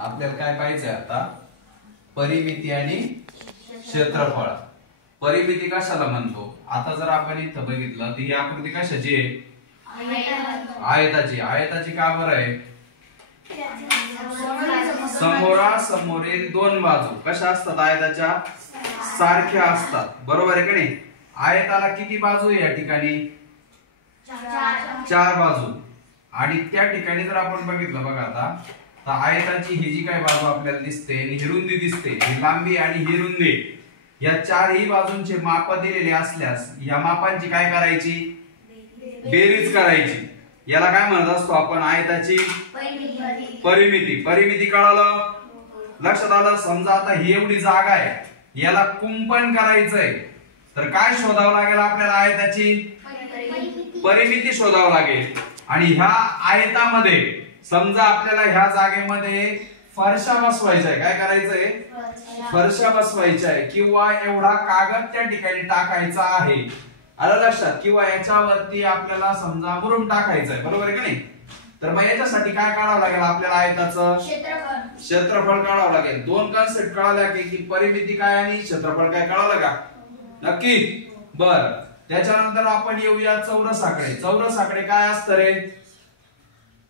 आपल्याला काय पाहिजे आता? परिमिती आणि क्षेत्रफळ. परिमिती कशाला म्हणतो? आता जर आपण इथं बघितलं तर ही आकृती कशाची आहे? आयताची. आयताची का बरं आहे? समोरासमोरील दोन बाजू कशा असतात? आयताच्या सारख्या असतात. बरोबर आहे का नाही? आयताला किती बाजू आहे या ठिकाणी? चार बाजू. आणि त्या ठिकाणी जर आपण बघितलं बघा आता, तर आयताची ही जी काही बाजू आपल्याला दिसते, ही रुंदी दिसते, ही लांबी आणि ही रुंदी, या चारही बाजूंचे माप दिलेले असल्यास या मापांची काय करायची? बेरीज करायची. याला काय म्हणत असतो आपण? आयताची परिमिती. परिमिती कळालं? लक्षात आलं? समजा आता ही एवढी जागा आहे, याला कुंपण करायचंय, तर काय शोधावं लागेल आपल्याला? आयताची परिमिती शोधावं लागेल. आणि ह्या आयतामध्ये समजा आपल्याला ह्या जागेमध्ये फरशा बसवायच्या आहे. काय करायचंय? फरशा बसवायच्या आहे, किंवा एवढा कागद त्या ठिकाणी टाकायचा आहे. आलं लक्षात? किंवा याच्यावरती आपल्याला समजा मुरुम टाकायचा आहे. बरोबर आहे का नाही? तर मग याच्यासाठी काय काढावं लागेल आपल्याला? आयताचं क्षेत्रफळ काढावं लागेल. दोन कन्सेप्ट कळाल्या की परिमिती काय आणि क्षेत्रफळ काय, कळालं का? नक्की. बर, त्याच्यानंतर आपण येऊया चौरस आकडे. चौरस आकडे काय असतं रे?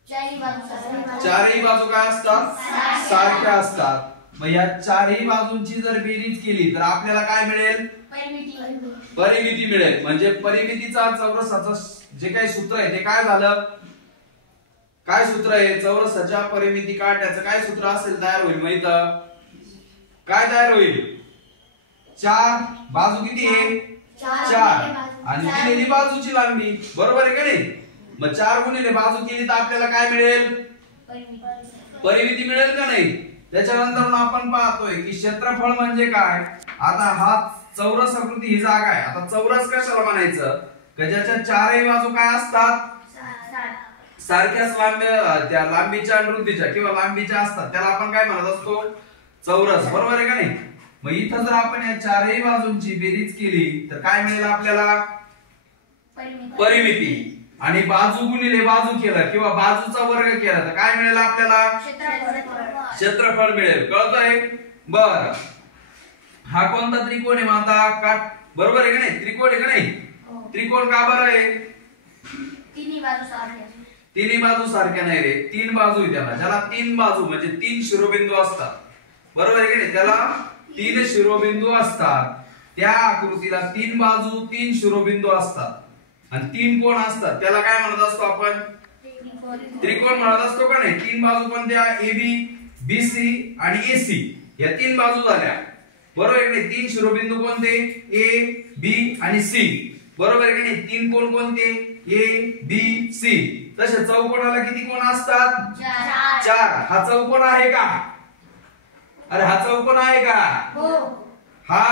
चारही बाजू काय असतात? सारख्या असतात. मग या चारही बाजूंची जर बेरीज केली तर आपल्याला काय मिळेल? परिमिती मिळेल. म्हणजे परिमितीचा चौरसाचं जे काही सूत्र आहे ते काय झालं? काय सूत्र आहे? चौरसाच्या परिमिती काढण्याचं काय सूत्र असेल तयार होईल? माहित काय तयार होईल? चार बाजू किती आहे? चार. आणि दिलेली बाजूची लांबी. बरोबर आहे का नाही? मग 4 गुणिले बाजू केली तर आपल्याला काय मिळेल? परिमिती मिळेल का नाही? त्याच्यानंतर आपण पाहतोय की क्षेत्रफळ म्हणजे काय. आता हा चौरस आकृती ही जागा आहे. आता चौरस कशाला म्हणायचं? की ज्याच्या चारही बाजू काय असतात? सारख्याच लांब्या, त्या लांबीच्या आणि रुंदीच्या किंवा लांबीच्या असतात, त्याला आपण काय म्हणत असतो? चौरस. बरोबर आहे का नाही? मग इथं जर आपण या चारही बाजूंची बेरीज केली तर काय मिळेल आपल्याला? परिमिती. आणि बाजू गुणिले बाजू केलं किंवा बाजूचा वर्ग केला तर काय मिळेल आपल्याला? क्षेत्रफळ मिळेल. कळतंय? बर, हा कोणता त्रिकोण आहे माझा? काट. बरोबर आहे का नाही? त्रिकोण आहे का नाही? त्रिकोण का बरं आहे? तिन्ही बाजू सारख्या नाही रे. 3 बाजू आहे त्याला. ज्याला 3 बाजू म्हणजे 3 शिरोबिंदू असतात. बरोबर आहे की नाही? त्याला 3 शिरोबिंदू असतात. त्या आकृतीला 3 बाजू 3 शिरोबिंदू असतात आणि 3 कोण असतात. त्याला काय म्हणत असतो आपण? त्रिकोण म्हणत असतो का नाही? 3 बाजू कोणत्या? AB, BC आणि AC. या 3 बाजू झाल्या. बरोबर आहे की नाही? 3 शिरोबिंदू कोणते? A, B आणि C. बरोबर आहे की नाही? 3 कोण कोणते? A, B, C. तसे चौकोनाला किती कोण असतात? 4. हा चौकोन आहे का? अरे हा चौकोन आहे का? हा,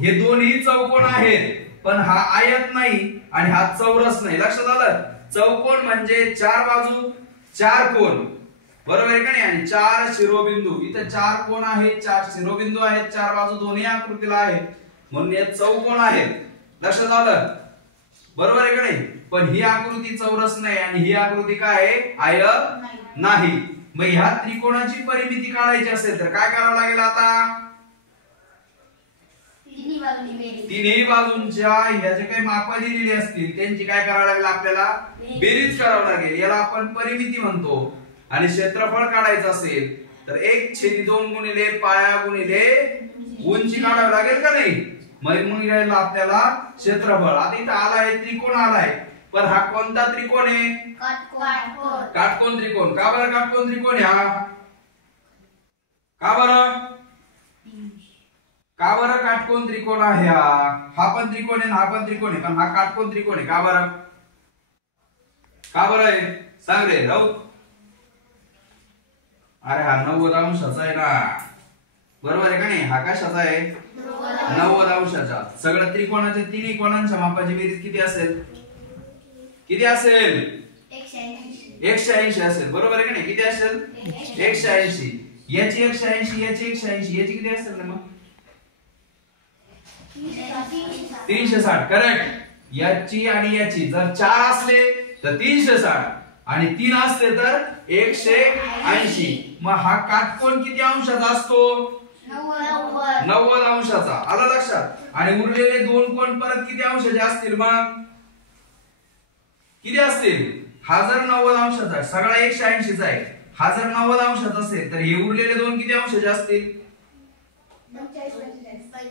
हे दोन्ही चौकोन आहेत, पण हा आयत नाही आणि हा चौरस नाही. लक्षात आलं? चौकोन म्हणजे 4 बाजू 4 कोण. बरोबर आहे का नाही? आणि 4 शिरोबिंदू. इथे 4 कोण आहेत, 4 शिरोबिंदू आहेत, 4 बाजू दोन्ही आकृतीला आहेत, म्हणून हे चौकोन आहेत. लक्षात आलं? बरोबर आहे का नाही? पण ही आकृती चौरस नाही आणि ही आकृती काय आहे? आयत नाही. मग ह्या त्रिकोणाची परिमिती काढायची असेल तर काय करावं लागेल आता? तिन्ही बाजूंच्या ह्या जे काही माप दिलेली असतील त्यांची काय करावं लागेल आपल्याला? बेरीज करावं लागेल. याला आपण परिमिती म्हणतो. आणि क्षेत्रफळ काढायचं असेल तर 1/2 गुणिले पाया गुणिले उंची काढावी लागेल का नाही? मग यायला आपल्याला क्षेत्रफळ. आता इथं आलाय त्रिकोण आलाय, पण हा कोणता त्रिकोण आहे? काटकोन त्रिकोण. का बरं काटकोन त्रिकोण आहे हा? का बरं? का बरं काटकोन त्रिकोण आहे हा? हा पण त्रिकोण आहे, हा पण त्रिकोण आहे, पण हा काटकोन त्रिकोण आहे. का बरं? का बरं आहे? सांग रे राऊ. अरे हा 90 अंशाचा आहे ना. बरोबर आहे का नाही? हा कशाचा आहे? 90 अंशाचा. सगळ्या त्रिकोणाच्या तिन्ही कोणांच्या मापाची बेरीज किती असेल? किती असेल? 180 असेल. बरोबर आहे का नाही? किती असेल? 180. याची 180, याची 180, याची किती असेल ना मग? 360. करेक्ट. याची आणि याची जर 4 असले तर 360 आणि 3 असते तर 180. मग हा काटकोन किती अंशाचा असतो? 90 अंशाचा. आलं लक्षात? आणि उरलेले दोन कोण परत किती अंशाचे असतील? मग किती असतील? हा जर 90 अंशाचा सगळा 180चा आहे, हा जर 90 अंशाचा असेल तर हे उरलेले दोन किती अंशाचे असतील?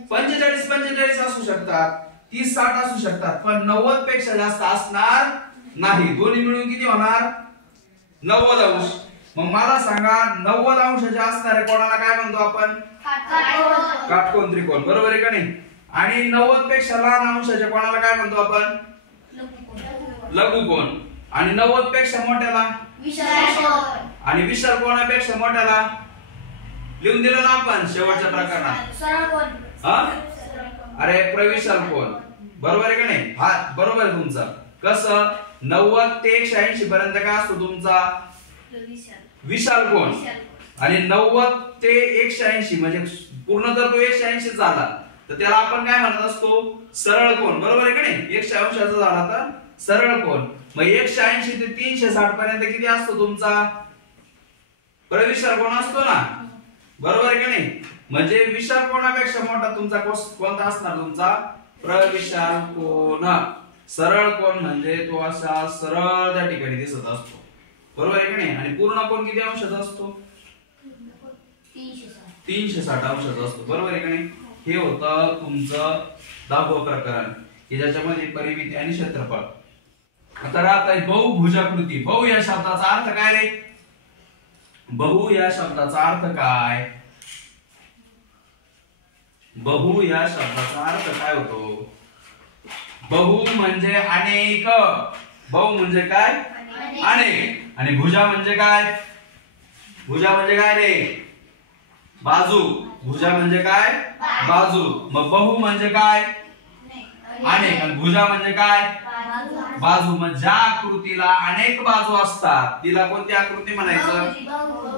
45 असू शकतात, 30-60 असू शकतात, पण 90 पेक्षा जास्त असणार नाही. दोन्ही मिळून किती होणार? 90 अंश. मग मला सांगा 90 अंशाचे असणारे कोणाला काय म्हणतो आपण? काटकोन त्रिकोण. बरोबर आहे का नाही? आणि 90 पेक्षा लहान अंशाचे कोणाला काय म्हणतो आपण? लघुकोन. आणि 90 पेक्षा मोठ्याला आणि विशाल कोणापेक्षा मोठ्याला लिहून दिलं ना आपण शेवटच्या प्रकरणात. अरे प्रविशाल कोण. बरोबर आहे का नाही? हा बरोबर आहे तुमचं. कसं 90 ते 180 पर्यंत काय असतो तुमचा? विशाल कोण. आणि 90 ते 180 म्हणजे पूर्ण जर तो 180 झाला तर त्याला आपण काय म्हणत असतो? सरळ कोण. बरोबर आहे का नाही? 180 अंशाचा झाला तर सरळ कोण. मग 180 ते 360 पर्यंत किती असतो तुमचा? प्रविशाल कोण असतो ना. बरोबर आहे का नाही? म्हणजे विशाल कोणापेक्षा मोठा तुमचा कोणता असणार? तुमचा प्रविशाल कोण. सरळ कोण म्हणजे तो असा सरळ त्या ठिकाणी दिसत असतो. बरोबर आहे का नाही? आणि पूर्ण कोण किती अंशाचा असतो? 360 अंशाचा असतो. बरोबर आहे का नाही? हे होतं तुमचं 10वं प्रकरण की ज्याच्यामध्ये परिमिती आणि क्षेत्रफळ. आता राहत आहे बहुभुजाकृती. बहु या शब्दाचा अर्थ काय रे? बहु या शब्दाचा अर्थ काय? बहु या शब्दाचा अर्थ काय होतो? बहु म्हणजे अनेक. बहु म्हणजे काय? अनेक. आणि भुजा म्हणजे काय? भुजा म्हणजे काय रे? बाजू. भुजा म्हणजे काय? बाजू. मग बहु म्हणजे काय? अनेक. आणि भुजा म्हणजे काय? बाजू. मग ज्या आकृतीला अनेक बाजू असतात तिला कोणती आकृती म्हणायचं?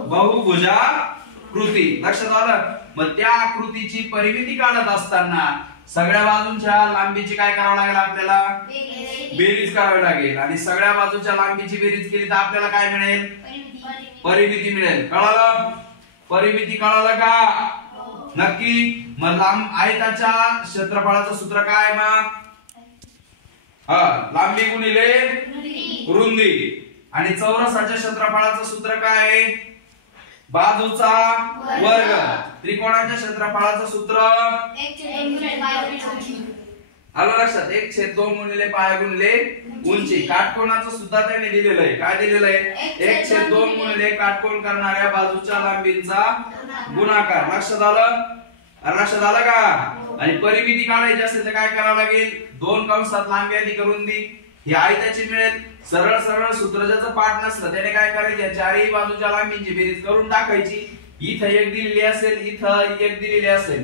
बहुभुजाकृती. लक्षात आलं? मग त्या आकृतीची परिमिती काढत असताना सगळ्या बाजूंच्या लांबीची काय करावं लागेल आपल्याला? बेरीज करावी लागेल. आणि सगळ्या बाजूच्या लांबीची बेरीज केली तर आपल्याला काय मिळेल? परिमिती मिळेल. कळालं? परिमिती कळालं का? नक्की. मग लांब आयताच्या क्षेत्रफळाचं सूत्र काय? मग लांबी गुणिले रुंदी. आणि चौरसाच्या क्षेत्रफळाचं सूत्र काय? बाजूचा वर्ग. त्रिकोणाच्या क्षेत्रफळाचं सूत्र आलं लक्षात? 1/2 गुणिले पाय गुणिले उंची. काटकोनाचं सुद्धा त्यांनी दिलेलं आहे. काय दिलेलं आहे? 1/2 गुणिले काटकोन करणाऱ्या बाजूच्या लांबींचा गुणाकार. लक्षात आलं? लक्षात आलं का? आणि परिमिती काढायची असेल तर काय करावं लागेल? 2 कंसात लांबी अधिक रुंदी ही आयताची मिळेल. सरळ सरळ सूत्र ज्याचं पाठ नसलं त्याने काय करायचं? चारही बाजूच्या लांबींची बेरीज करून टाकायची. इथं एक दिलेली असेल, इथं एक दिलेली असेल.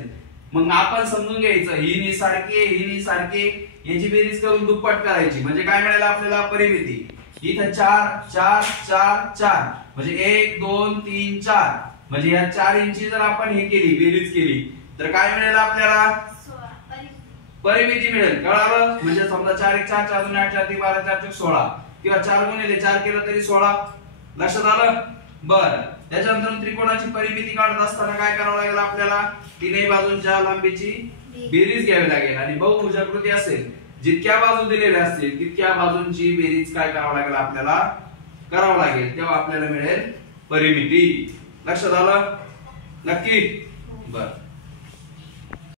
मग आपण समजून घ्यायचं ही नी सारखी ही नी सारखी याची बेरीज करून दुप्पट करायची. म्हणजे काय मिळेल आपल्याला? परिमिती. इथं 4 4 4 4 म्हणजे 1 2 3 4 म्हणजे या 4 इंची जर आपण हे केली बेरीज केली तर काय मिळेल आपल्याला? परिमिती मिळेल. कळालं? म्हणजे समजा 4 1 4 4 2 8 4 3 12 4 4 16 किंवा 4 गुणिले 4 केलं तरी 16. लक्षात आलं? बर. त्याच्यानंतर त्रिकोणाची परिमिती काढत असताना काय करावं लागेल आपल्याला? तीनही बाजूंच्या लांबीची बेरीज घ्यावी लागेल. आणि बहुभुजाकृती असेल जितक्या बाजू दिलेल्या असतील तितक्या बाजूंची बेरीज काय करावं लागेल आपल्याला? करावं लागेल. तेव्हा आपल्याला मिळेल परिमिती. लक्षात आलं? नक्की. बर.